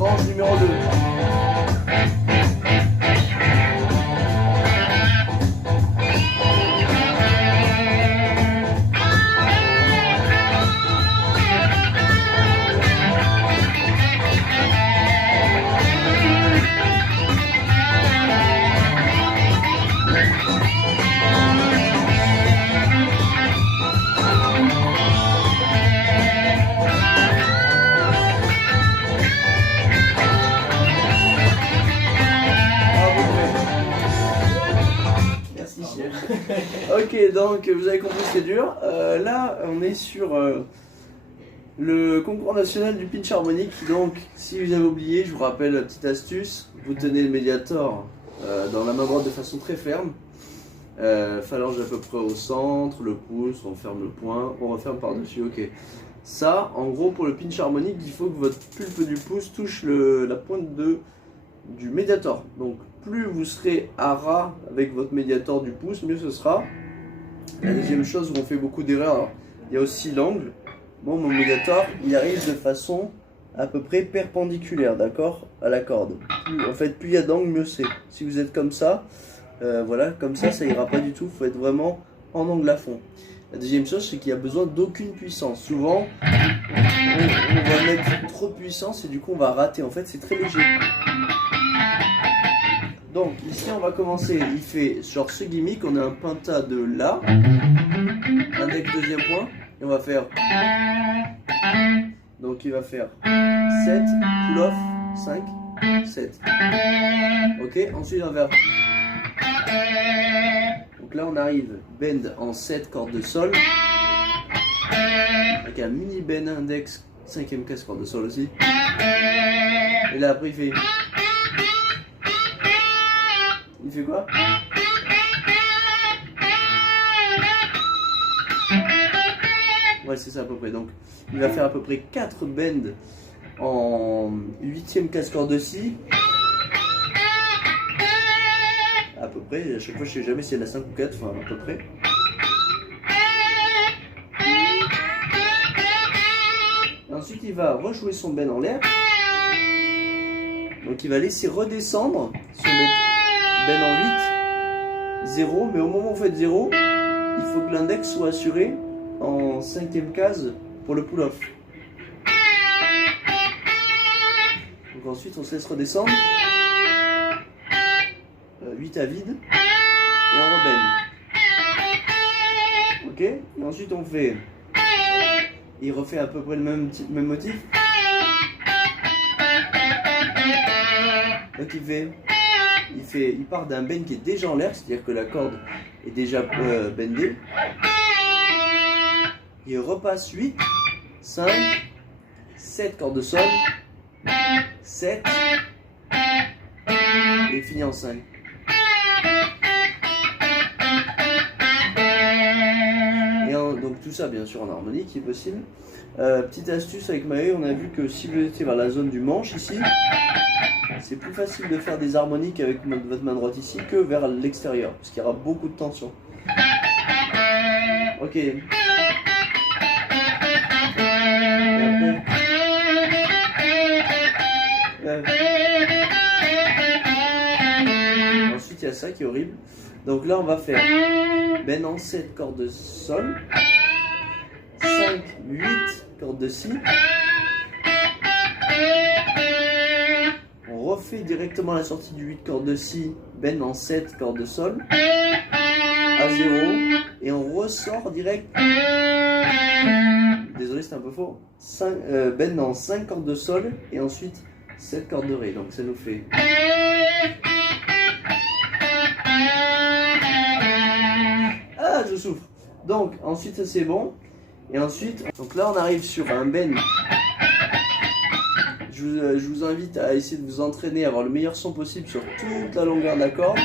branche numéro 2. Ok, donc vous avez compris c'est dur. Là, on est sur le concours national du pinch harmonique. Donc, si vous avez oublié, je vous rappelle la petite astuce. Vous tenez le médiator dans la main droite de façon très ferme. Phalange à peu près au centre, le pouce, on ferme le poing, on referme par-dessus, ok. Ça, en gros, pour le pinch harmonique, il faut que votre pulpe du pouce touche la pointe du médiator. Donc, plus vous serez à ras avec votre médiator du pouce, mieux ce sera. La deuxième chose où on fait beaucoup d'erreurs, il y a aussi l'angle. Bon, mon médiator, il arrive de façon à peu près perpendiculaire, d'accord, à la corde. En fait, plus il y a d'angle, mieux c'est. Si vous êtes comme ça, voilà, comme ça ira pas du tout. Il faut être vraiment en angle à fond. La deuxième chose, c'est qu'il y a besoin d'aucune puissance. Souvent, on va mettre trop de puissance et du coup, on va rater. En fait, c'est très léger. Donc, ici, on va commencer. Il fait genre ce gimmick. On a un penta de La, index deuxième point, et on va faire. Donc, il va faire 7, pull-off, 5, 7. Ok, ensuite, on va faire. Donc là on arrive bend en 7 cordes de sol avec un mini bend index 5e casse corde de sol aussi, et là après il fait quoi? Ouais, c'est ça à peu près. Donc il va faire à peu près 4 bends en 8e casse corde de si. À peu près, à chaque fois je sais jamais s'il y en a 5 ou 4, enfin à peu près. Ensuite il va rejouer son bend en l'air. Donc il va laisser redescendre son bend en 8, 0, mais au moment où vous faites 0, il faut que l'index soit assuré en 5e case pour le pull-off. Donc ensuite on se laisse redescendre. 8 à vide et on rebelle. Ok, et ensuite on fait, il refait à peu près le même motif. Donc il part d'un bend qui est déjà en l'air, c'est-à-dire que la corde est déjà bendée. Il repasse 8, 5, 7 cordes de sol, 7 et finit en 5. Donc tout ça bien sûr en harmonique qui est possible. Petite astuce avec Maë, on a vu que si vous étiez vers la zone du manche ici, c'est plus facile de faire des harmoniques avec votre main droite ici que vers l'extérieur, parce qu'il y aura beaucoup de tension. Ok. Et après, ensuite il y a ça qui est horrible. Donc là on va faire bend en 7 cordes de sol, 5, 8 cordes de si. On refait directement la sortie du 8 cordes de si, bend en 7 cordes de sol, à 0, et on ressort direct. Désolé, c'est un peu faux. Bend en 5 cordes de sol, et ensuite 7 cordes de ré. Donc ça nous fait. Ah, je souffre. Donc ensuite ça c'est bon. Et ensuite, donc là on arrive sur un bend. Je vous invite à essayer de vous entraîner à avoir le meilleur son possible sur toute la longueur de la corde.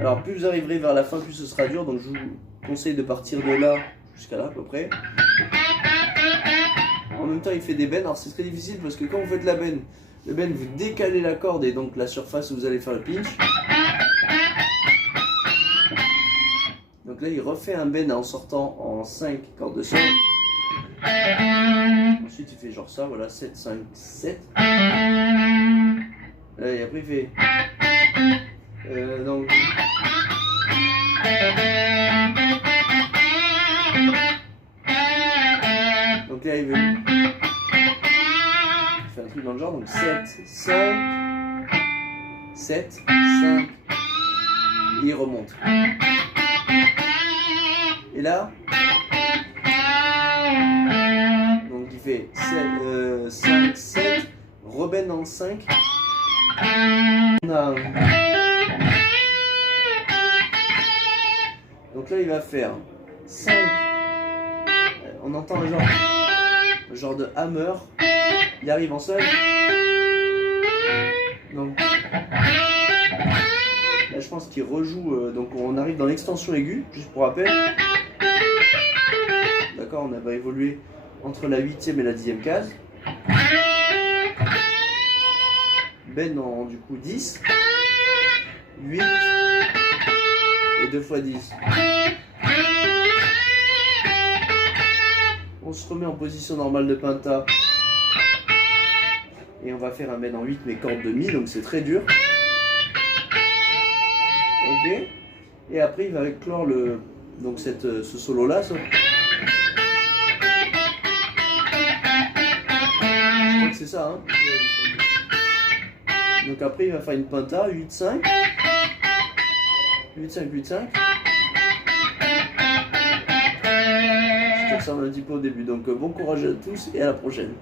Alors plus vous arriverez vers la fin, plus ce sera dur. Donc je vous conseille de partir de là jusqu'à là à peu près. En même temps il fait des bends. Alors c'est très difficile parce que quand vous faites la bend, le bend vous décalez la corde et donc la surface où vous allez faire le pinch. Donc là il refait un bend en sortant en 5 cordes de sol. Ensuite il fait genre ça, voilà, 7, 5, 7. Et après il fait... donc... Donc là il veut... Il fait un truc dans le genre, donc 7, 5, 7, 5, et il remonte. Et là... Donc il fait 7, 5, 7, rebelle dans le 5. On a... Donc là il va faire 5. On entend le genre de hammer. Il arrive en sol. Donc là je pense qu'il rejoue. Donc on arrive dans l'extension aiguë, juste pour rappel. D'accord, on va évoluer entre la 8e et la 10e case. Ben en du coup 10, 8 et 2 fois 10. On se remet en position normale de penta. Et on va faire un ben en 8 mais corde de mi, donc c'est très dur. Ok. Et après il va clore donc ce solo là. Je crois que c'est ça, hein. Donc après il va faire une penta, 8-5. 8-5, 8-5. Je te ressemble un petit peu au début. Donc bon courage à tous et à la prochaine.